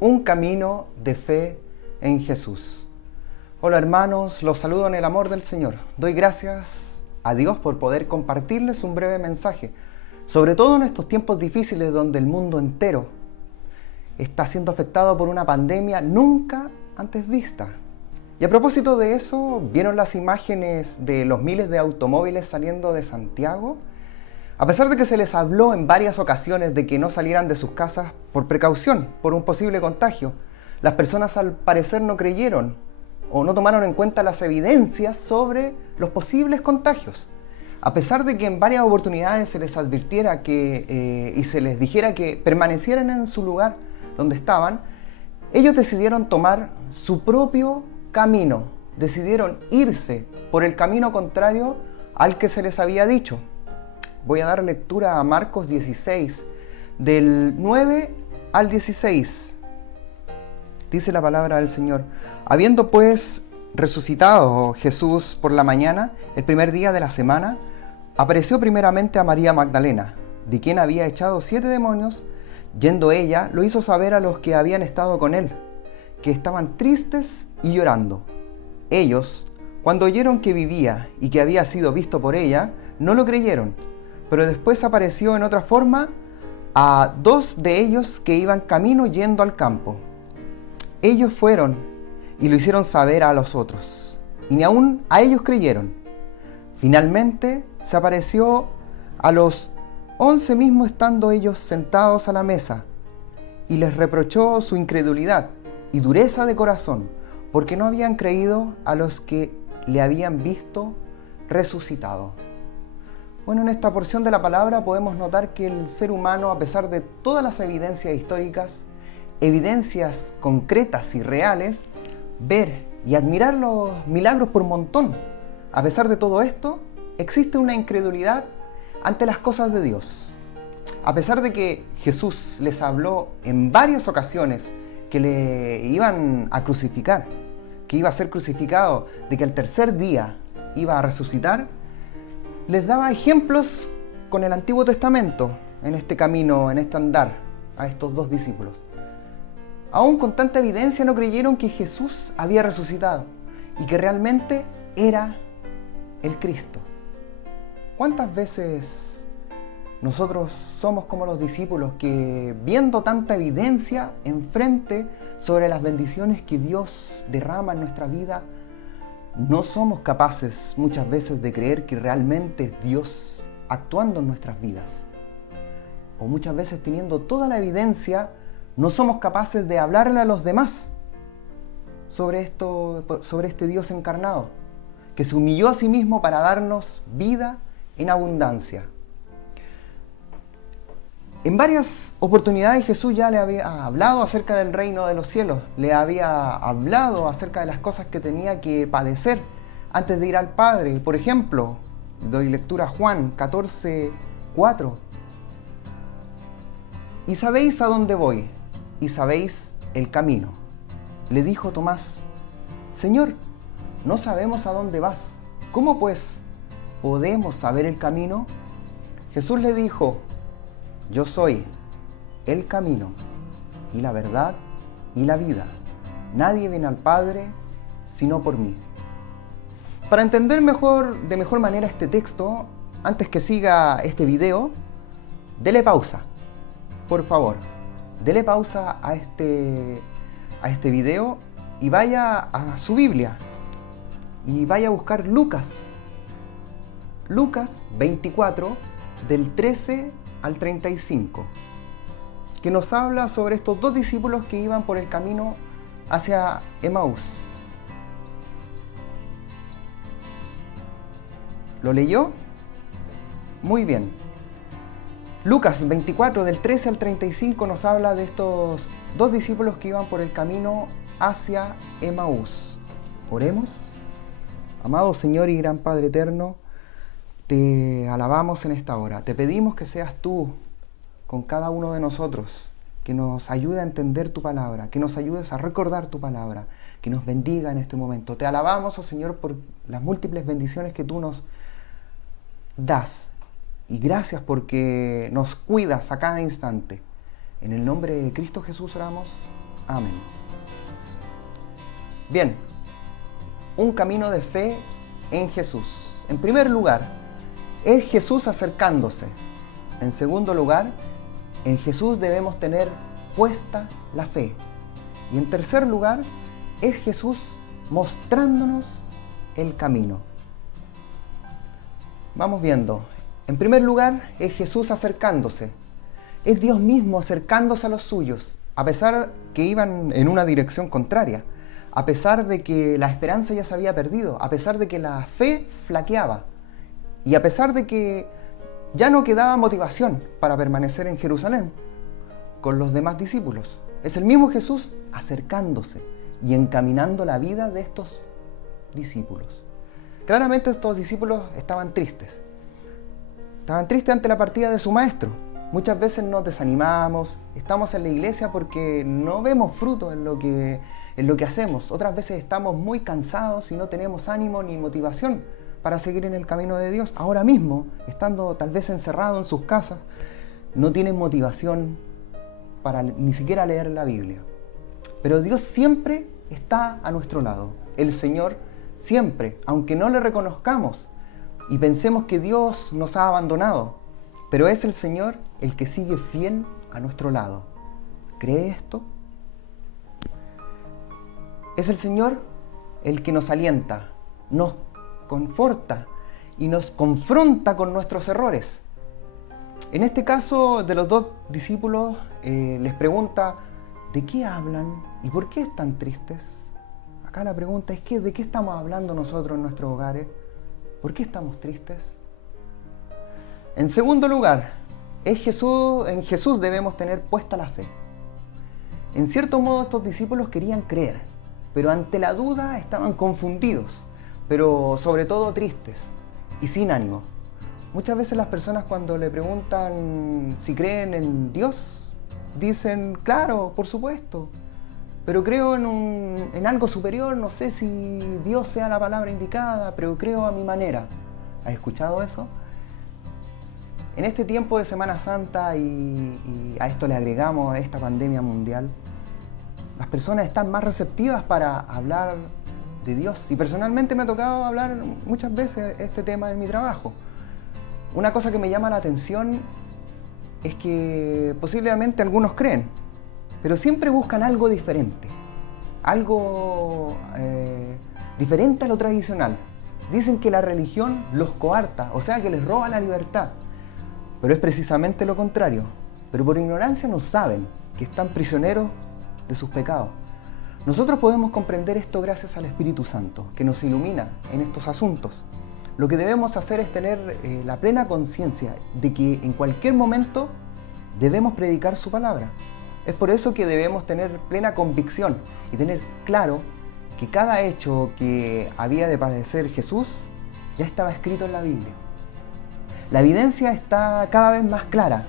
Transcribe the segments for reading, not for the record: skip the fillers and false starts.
un camino de fe en Jesús. Hola hermanos, los saludo en el amor del Señor. Doy gracias a Dios por poder compartirles un breve mensaje, sobre todo en estos tiempos difíciles donde el mundo entero está siendo afectado por una pandemia nunca antes vista. Y a propósito de eso, ¿vieron las imágenes de los miles de automóviles saliendo de Santiago? A pesar de que se les habló en varias ocasiones de que no salieran de sus casas por precaución, por un posible contagio, las personas al parecer no creyeron o no tomaron en cuenta las evidencias sobre los posibles contagios. A pesar de que en varias oportunidades se les advirtiera y se les dijera que permanecieran en su lugar donde estaban, ellos decidieron tomar su propio camino, decidieron irse por el camino contrario al que se les había dicho. Voy a dar lectura a Marcos 16, del 9 al 16. Dice la palabra del Señor: habiendo pues resucitado Jesús por la mañana, el primer día de la semana, apareció primeramente a María Magdalena, de quien había echado 7 demonios. Yendo ella, lo hizo saber a los que habían estado con él, que estaban tristes y llorando. Ellos, cuando oyeron que vivía y que había sido visto por ella, no lo creyeron. Pero después apareció en otra forma a 2 de ellos que iban camino yendo al campo. Ellos fueron y lo hicieron saber a los otros, y ni aun a ellos creyeron. Finalmente se apareció a los 11 mismos estando ellos sentados a la mesa, y les reprochó su incredulidad y dureza de corazón, porque no habían creído a los que le habían visto resucitado. Bueno, en esta porción de la palabra podemos notar que el ser humano, a pesar de todas las evidencias históricas, evidencias concretas y reales, ver y admirar los milagros por montón, a pesar de todo esto, existe una incredulidad ante las cosas de Dios. A pesar de que Jesús les habló en varias ocasiones que le iban a crucificar, que iba a ser crucificado, de que al tercer día iba a resucitar, les daba ejemplos con el Antiguo Testamento en este camino, en este andar, a estos 2 discípulos. Aún con tanta evidencia no creyeron que Jesús había resucitado y que realmente era el Cristo. ¿Cuántas veces nosotros somos como los discípulos que, viendo tanta evidencia enfrente sobre las bendiciones que Dios derrama en nuestra vida, no somos capaces muchas veces de creer que realmente es Dios actuando en nuestras vidas? O muchas veces, teniendo toda la evidencia, no somos capaces de hablarle a los demás sobre este Dios encarnado, que se humilló a sí mismo para darnos vida en abundancia. En varias oportunidades Jesús ya le había hablado acerca del reino de los cielos, le había hablado acerca de las cosas que tenía que padecer antes de ir al Padre. Por ejemplo, doy lectura a Juan 14:4. Y sabéis a dónde voy, y sabéis el camino. Le dijo Tomás: Señor, no sabemos a dónde vas. ¿Cómo pues podemos saber el camino? Jesús le dijo: yo soy el camino y la verdad y la vida. Nadie viene al Padre sino por mí. Para entender de mejor manera este texto, antes que siga este video, dele pausa. Por favor, dele pausa a este video y vaya a su Biblia y vaya a buscar Lucas 24, del 13 al 35, que nos habla sobre estos 2 discípulos que iban por el camino hacia Emaús. ¿Lo leyó? Muy bien. Lucas 24, del 13 al 35, nos habla de estos 2 discípulos que iban por el camino hacia Emaús. Oremos. Amado Señor y gran Padre eterno, te alabamos en esta hora. Te pedimos que seas tú con cada uno de nosotros, que nos ayude a entender tu palabra, que nos ayudes a recordar tu palabra, que nos bendiga en este momento. Te alabamos, oh Señor, por las múltiples bendiciones que tú nos das. Y gracias porque nos cuidas a cada instante. En el nombre de Cristo Jesús oramos. Amén. Bien, un camino de fe en Jesús. En primer lugar, es Jesús acercándose. En segundo lugar, en Jesús debemos tener puesta la fe. Y en tercer lugar, es Jesús mostrándonos el camino. Vamos viendo. En primer lugar, es Jesús acercándose. Es Dios mismo acercándose a los suyos, a pesar que iban en una dirección contraria, a pesar de que la esperanza ya se había perdido, a pesar de que la fe flaqueaba y a pesar de que ya no quedaba motivación para permanecer en Jerusalén con los demás discípulos. Es el mismo Jesús acercándose y encaminando la vida de estos discípulos. Claramente estos discípulos estaban tristes. Estaban tristes ante la partida de su maestro. Muchas veces nos desanimamos, estamos en la iglesia porque no vemos fruto en lo que hacemos. Otras veces estamos muy cansados y no tenemos ánimo ni motivación para seguir en el camino de Dios. Ahora mismo, estando tal vez encerrados en sus casas, no tienen motivación para ni siquiera leer la Biblia. Pero Dios siempre está a nuestro lado. El Señor siempre, aunque no le reconozcamos y pensemos que Dios nos ha abandonado, pero es el Señor el que sigue fiel a nuestro lado. ¿Cree esto? Es el Señor el que nos alienta, nos conforta y nos confronta con nuestros errores. En este caso de los dos discípulos, les pregunta, ¿de qué hablan y por qué están tristes? Acá la pregunta es, ¿de qué estamos hablando nosotros en nuestros hogares? ¿Por qué estamos tristes? En segundo lugar, en Jesús debemos tener puesta la fe. En cierto modo estos discípulos querían creer, pero ante la duda estaban confundidos, pero sobre todo tristes y sin ánimo. Muchas veces las personas cuando le preguntan si creen en Dios, dicen, claro, por supuesto, pero creo en algo superior, no sé si Dios sea la palabra indicada, pero creo a mi manera. ¿Has escuchado eso? En este tiempo de Semana Santa y a esto le agregamos esta pandemia mundial, las personas están más receptivas para hablar de Dios. Y personalmente me ha tocado hablar muchas veces este tema en mi trabajo. Una cosa que me llama la atención es que posiblemente algunos creen, pero siempre buscan algo diferente. Algo diferente a lo tradicional. Dicen que la religión los coarta, o sea que les roba la libertad. Pero es precisamente lo contrario. Pero por ignorancia no saben que están prisioneros de sus pecados. Nosotros podemos comprender esto gracias al Espíritu Santo, que nos ilumina en estos asuntos. Lo que debemos hacer es tener la plena conciencia de que en cualquier momento debemos predicar su palabra. Es por eso que debemos tener plena convicción y tener claro que cada hecho que había de padecer Jesús ya estaba escrito en la Biblia. La evidencia está cada vez más clara,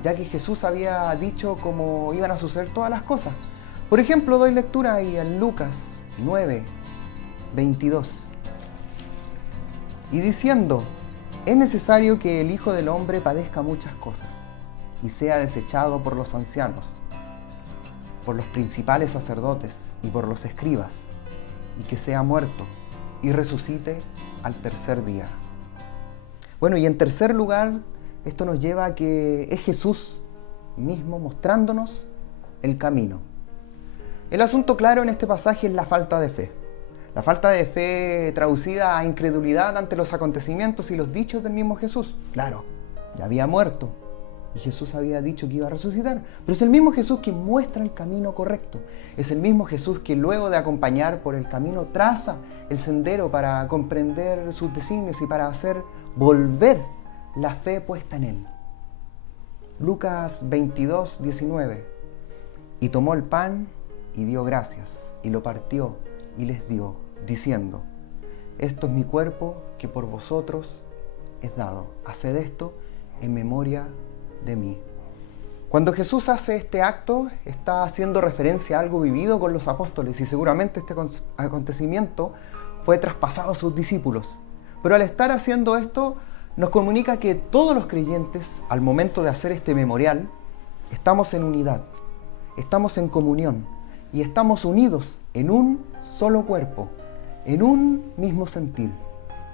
ya que Jesús había dicho cómo iban a suceder todas las cosas. Por ejemplo, doy lectura ahí en Lucas 9, 22. Y diciendo, es necesario que el Hijo del Hombre padezca muchas cosas y sea desechado por los ancianos, por los principales sacerdotes y por los escribas, y que sea muerto y resucite al tercer día. Bueno, y en tercer lugar, esto nos lleva a que es Jesús mismo mostrándonos el camino. El asunto claro en este pasaje es la falta de fe. La falta de fe traducida a incredulidad ante los acontecimientos y los dichos del mismo Jesús. Claro, ya había muerto y Jesús había dicho que iba a resucitar. Pero es el mismo Jesús que muestra el camino correcto. Es el mismo Jesús que luego de acompañar por el camino traza el sendero para comprender sus designios y para hacer volver la fe puesta en Él. Lucas 22, 19. Y tomó el pan y dio gracias y lo partió y les dio, diciendo, esto es mi cuerpo que por vosotros es dado. Haced esto en memoria de mí. Cuando Jesús hace este acto, está haciendo referencia a algo vivido con los apóstoles y seguramente este acontecimiento fue traspasado a sus discípulos. Pero al estar haciendo esto, nos comunica que todos los creyentes, al momento de hacer este memorial, estamos en unidad, estamos en comunión, y estamos unidos en un solo cuerpo, en un mismo sentir,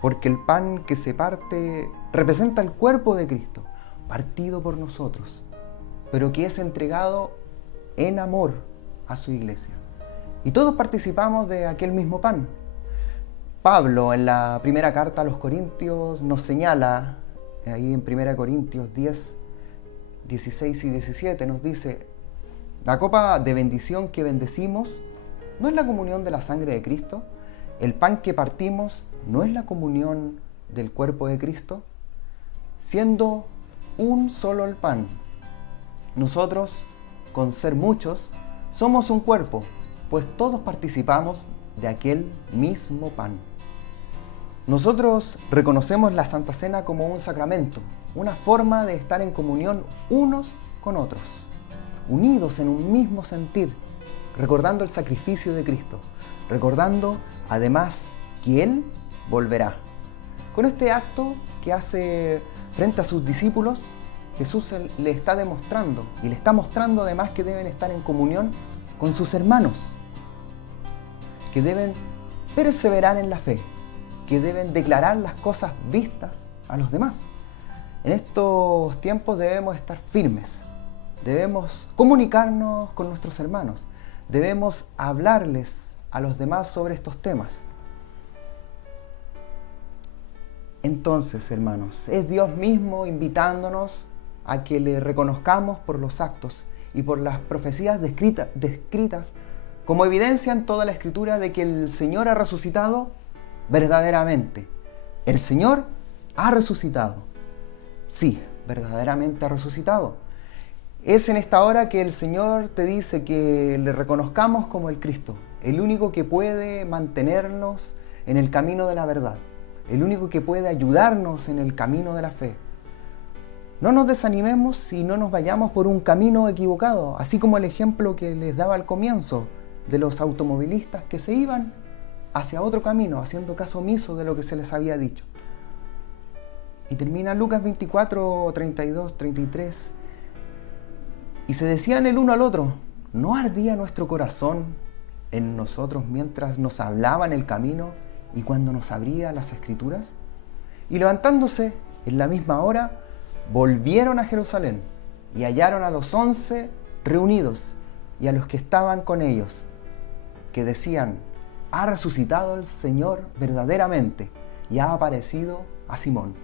porque el pan que se parte representa el cuerpo de Cristo, partido por nosotros, pero que es entregado en amor a su iglesia. Y todos participamos de aquel mismo pan. Pablo, en la primera carta a los Corintios, nos señala, ahí en 1 Corintios 10, 16 y 17, nos dice: la copa de bendición que bendecimos no es la comunión de la sangre de Cristo. El pan que partimos no es la comunión del cuerpo de Cristo. Siendo un solo el pan, nosotros, con ser muchos, somos un cuerpo, pues todos participamos de aquel mismo pan. Nosotros reconocemos la Santa Cena como un sacramento, una forma de estar en comunión unos con otros, unidos en un mismo sentir, recordando el sacrificio de Cristo, recordando además que Él volverá. Con este acto que hace frente a sus discípulos, Jesús le está demostrando y le está mostrando además que deben estar en comunión con sus hermanos, que deben perseverar en la fe, que deben declarar las cosas vistas a los demás. En estos tiempos debemos estar firmes, debemos comunicarnos con nuestros hermanos, debemos hablarles a los demás sobre estos temas. Entonces, hermanos, es Dios mismo invitándonos a que le reconozcamos por los actos y por las profecías descritas como evidencia en toda la Escritura de que el Señor ha resucitado verdaderamente. El Señor ha resucitado. Sí, verdaderamente ha resucitado. Es en esta hora que el Señor te dice que le reconozcamos como el Cristo, el único que puede mantenernos en el camino de la verdad, el único que puede ayudarnos en el camino de la fe. No nos desanimemos y no nos vayamos por un camino equivocado, así como el ejemplo que les daba al comienzo de los automovilistas que se iban hacia otro camino, haciendo caso omiso de lo que se les había dicho. Y termina Lucas 24, 32, 33. Y se decían el uno al otro: ¿no ardía nuestro corazón en nosotros mientras nos hablaba en el camino y cuando nos abría las Escrituras? Y levantándose en la misma hora, volvieron a Jerusalén y hallaron a los 11 reunidos y a los que estaban con ellos, que decían: ha resucitado el Señor verdaderamente y ha aparecido a Simón.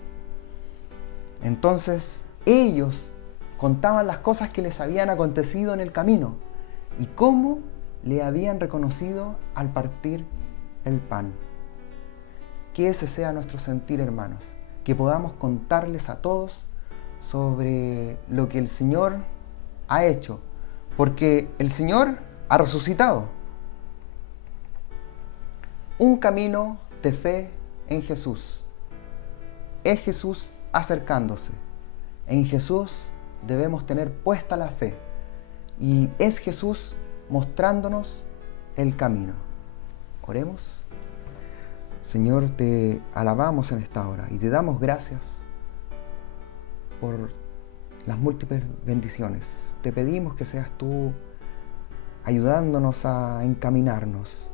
Entonces ellos contaban las cosas que les habían acontecido en el camino y cómo le habían reconocido al partir el pan. Que ese sea nuestro sentir, hermanos, que podamos contarles a todos sobre lo que el Señor ha hecho, porque el Señor ha resucitado. Un camino de fe en Jesús. Es Jesús acercándose. En Jesús debemos tener puesta la fe y es Jesús mostrándonos el camino. Oremos. Señor, te alabamos en esta hora y te damos gracias por las múltiples bendiciones. Te pedimos que seas tú ayudándonos a encaminarnos,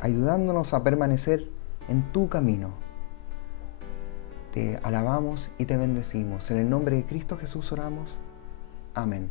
ayudándonos a permanecer en tu camino. Te alabamos y te bendecimos. En el nombre de Cristo Jesús oramos. Amén.